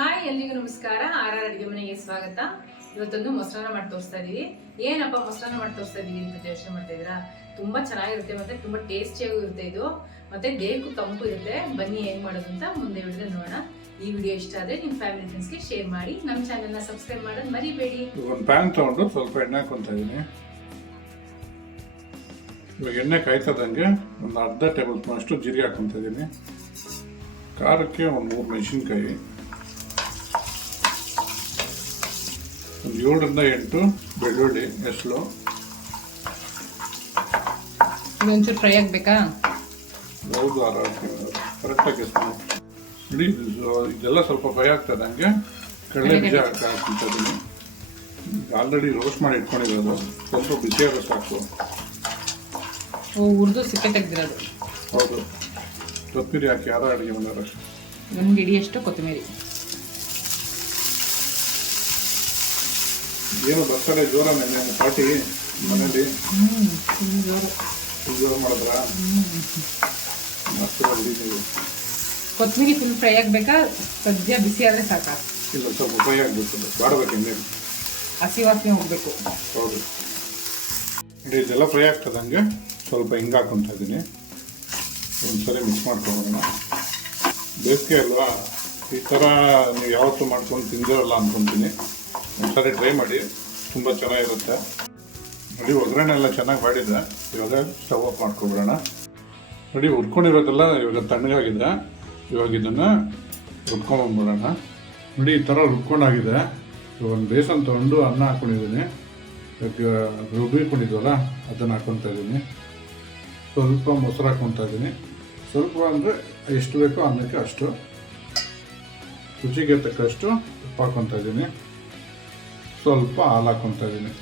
Hi ಎಲ್ಲಿಗೂ ನಮಸ್ಕಾರ. R ಅಡುಗೆ ಮನೆಗೆ ಸ್ವಾಗತ. ಇವತ್ತೊಂದು ಮೊಸರನ್ನ ಮಾಡಿ ತೋರಿಸ್ತಾ ಇದೀವಿ. ಏನಪ್ಪ ಮೊಸರನ್ನ ಮಾಡಿ ತೋರಿಸ್ತಾ ಇದೀವಿ ಅಂತ ಯೋಚನೆ ಮಾಡ್ತಾ ಇದ್ದೀರಾ? ತುಂಬಾ ಚೆನ್ನಾಗಿರುತ್ತೆ, ಮತ್ತೆ ತುಂಬಾ ಟೇಸ್ಟಿಯಾಗೂ ಇರುತ್ತೆ ಇದು, ಮತ್ತೆ ದೇಹಕ್ಕೂ ತಂಪು ಇರುತ್ತೆ. ಬನ್ನಿ ಏನ್ ಮಾಡೋದು ಅಂತ ಮುಂದೆ ವಿಡಿಯೋ ನೋಡೋಣ. ಈ ವಿಡಿಯೋ ಇಷ್ಟ ಆದ್ರೆ ನಿಮ್ಮ ಫ್ಯಾಮಿಲಿ ಫ್ರೆಂಡ್ಸ್ಗೆ ಶೇರ್ ಮಾಡಿ, ನಮ್ಮ ಚಾನೆಲ್ನ ಸಬ್ಸ್ಕ್ರೈಬ್ ಮಾಡೋದು ಮರಿಬೇಡಿ. ಒಂದು ಪ್ಯಾನ್ ತಗೊಂಡು ಸ್ವಲ್ಪ ಎಣ್ಣೆ ಹಾಕೊಂತ ಇದೀನಿ. ಇವಾಗ ಎಣ್ಣೆ ಕಾಯ್ತದಂಗೆ ಒಂದು ಅರ್ಧ ಟೇಬಲ್ ಸ್ಪೂನ್ ಅಷ್ಟು ಜೀರಿಗೆ ಹಾಕೊಂತ ಇದೀನಿ. ಖಾರಕ್ಕೆ ಒಂದು 3 ಮೆಣಸಿನ್ಕಾಯಿ, ಒಂದು 7ರಿಂದ 8 ಬೆಳ್ಳುಳ್ಳಿ ಹೆಸಳು. ಒಂಚೂರು ಫ್ರೈ ಆಗಬೇಕಾ? ಹೌದು, ಕರೆಕ್ಟಾಗಿ ನೋಡಿ. ಇದೆಲ್ಲ ಸ್ವಲ್ಪ ಫ್ರೈ ಆಗ್ತದೆ. ಹಂಗೆ ಕಡಲೆ ಬೀಜ ಹಾಕ್ತಾ ಇದ್ದೀನಿ. ಆಲ್ರೆಡಿ ರೋಸ್ಟ್ ಮಾಡಿ ಇಟ್ಕೊಂಡಿರೋದು, ಸ್ವಲ್ಪ ಬಿಸಿಯಾಗ ಸಾಕು. ಉರ್ದು ಸಿಪ್ಪೆ ತೆಗೆದಿರೋದು. ಹೌದು. ಕೊತ್ತಂಬರಿ ಹಾಕಿ ಯಾರ ಅಡುಗೆ ಬಂದಾರ 1 ಹಿಡಿಯಷ್ಟು ಕೊತ್ತಂಬರಿ. ಏನು ಬರ್ತಾರೆ ಜೋರ ಪಾರ್ಟಿ ಮನೇಲಿ ಜೋರ ಮಾಡಿದ್ರ? ಕೊತ್ತಂಬರಿ ಫುಲ್ ಫ್ರೈ ಆಗಬೇಕಾ? ಸದ್ಯ ಬಿಸಿ ಆದರೆ ಸಾಕಾ? ಇಲ್ಲ, ಸ್ವಲ್ಪ ಫ್ರೈ ಆಗಬೇಕು, ಬಾಡಬೇಕು, ಎಣ್ಣೆ ಹಸಿ ವಾಸನೆ ಹೋಗ್ಬೇಕು. ಹೌದು. ಇದೆಲ್ಲ ಫ್ರೈ ಆಗ್ತದಂಗೆ ಸ್ವಲ್ಪ ಹಿಂಗೆ ಹಾಕೊತ ಇದ್ದೀನಿ. ಒಂದ್ಸರಿ ಮಿಕ್ಸ್ ಮಾಡ್ಕೊಳ್ಳೋಣ. ಬೇಸಿಗೆ ಅಲ್ವಾ, ಈ ಥರ ನೀವು ಯಾವತ್ತೂ ಮಾಡ್ಕೊಂಡು ತಿಂದಿರಲ್ಲ ಅಂದ್ಕೊತೀನಿ. ಒಂದ್ಸರಿ ಟ್ರೈ ಮಾಡಿ, ತುಂಬ ಚೆನ್ನಾಗಿರುತ್ತೆ. ನೋಡಿ, ಒಗ್ಗರಣೆ ಎಲ್ಲ ಚೆನ್ನಾಗಿ ಮಾಡಿದೆ. ಇವಾಗ ಸ್ಟವ್ ಆಫ್ ಮಾಡ್ಕೊಬಿಡೋಣ. ನೋಡಿ, ಹುರ್ಕೊಂಡಿರೋದೆಲ್ಲ ಇವಾಗ ತಣ್ಣಗಾಗಿದೆ. ಇವಾಗ ಇದನ್ನು ರುಬ್ಕೊಂಡ್ಬಿಡೋಣ. ನೋಡಿ, ಈ ಥರ ರುಬ್ಕೊಂಡಾಗಿದೆ. ಇವಾಗ ಒಂದು ಬೇಸನ್ ತೊಗೊಂಡು ಅನ್ನ ಹಾಕ್ಕೊಂಡಿದ್ದೀನಿ. ಇವಾಗ ರುಬ್ಬಿಕೊಂಡಿದ್ವಲ್ಲ ಅದನ್ನು ಹಾಕ್ಕೊತಾ ಇದ್ದೀನಿ. ಸ್ವಲ್ಪ ಮೊಸರು ಹಾಕ್ಕೊತಾ ಇದ್ದೀನಿ. ಸ್ವಲ್ಪ ಅಂದರೆ ಎಷ್ಟು ಬೇಕೋ ಅನ್ನಕ್ಕೆ ಅಷ್ಟು. ರುಚಿಗೆ ತಕ್ಕಷ್ಟು ಉಪ್ಪು ಹಾಕ್ಕೊತಾ ಇದ್ದೀನಿ. ಸ್ವಲ್ಪ ಹಾಲು ಹಾಕ್ಕೊತಾ ಇದ್ದೀನಿ.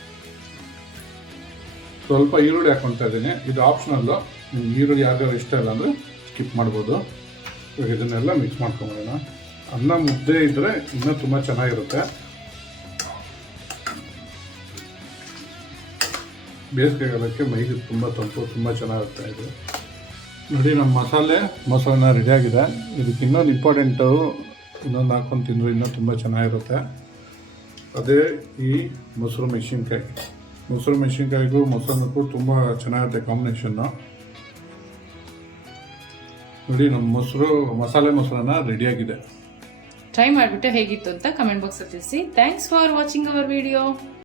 ಸ್ವಲ್ಪ ಈರುಳ್ಳಿ ಹಾಕ್ಕೊತಾ ಇದ್ದೀನಿ. ಇದು ಆಪ್ಷನಲ್ಲು. ನಿಮ್ಗೆ ಈರುಳ್ಳಿ ಯಾವ್ದಾದ್ರು ಇಷ್ಟ ಇಲ್ಲ ಅಂದರೆ ಸ್ಕಿಪ್ ಮಾಡ್ಬೋದು. ಇವಾಗ ಇದನ್ನೆಲ್ಲ ಮಿಕ್ಸ್ ಮಾಡ್ಕೊಂಬಿಡೋಣ. ಅನ್ನ ಮುದ್ದೆ ಇದ್ದರೆ ಇನ್ನೂ ತುಂಬ ಚೆನ್ನಾಗಿರುತ್ತೆ. ಬೇಸಿಗೆಗಾಲಕ್ಕೆ ಮೈಗೆ ತುಂಬ ತಂಪು, ತುಂಬ ಚೆನ್ನಾಗಿರುತ್ತೆ ಇದು. ನೋಡಿ, ನಮ್ಮ ಮೊಸರನ್ನ ರೆಡಿಯಾಗಿದೆ. ಇದಕ್ಕೆ ಇನ್ನೊಂದು ಇಂಪಾರ್ಟೆಂಟು, ಇನ್ನೊಂದು ಹಾಕ್ಕೊಂಡು ತಿಂದರೆ ಇನ್ನೂ ತುಂಬ ಚೆನ್ನಾಗಿರುತ್ತೆ. ಅದೇ ಈ ಮೊಸರು ಮೆಣಸಿನ್ಕಾಯಿಗೂ ಮೊಸರನ್ನಕ್ಕೂ ತುಂಬ ಚೆನ್ನಾಗಿರುತ್ತೆ ಕಾಂಬಿನೇಷನ್ನು. ನೋಡಿ, ನಮ್ಮ ಮಸಾಲೆ ಮೊಸರನ್ನ ರೆಡಿಯಾಗಿದೆ. ಟ್ರೈ ಮಾಡಿಬಿಟ್ಟು ಹೇಗಿತ್ತು ಅಂತ ಕಮೆಂಟ್ ಬಾಕ್ಸಲ್ಲಿ ತಿಳಿಸಿ. Thanks for watching our video.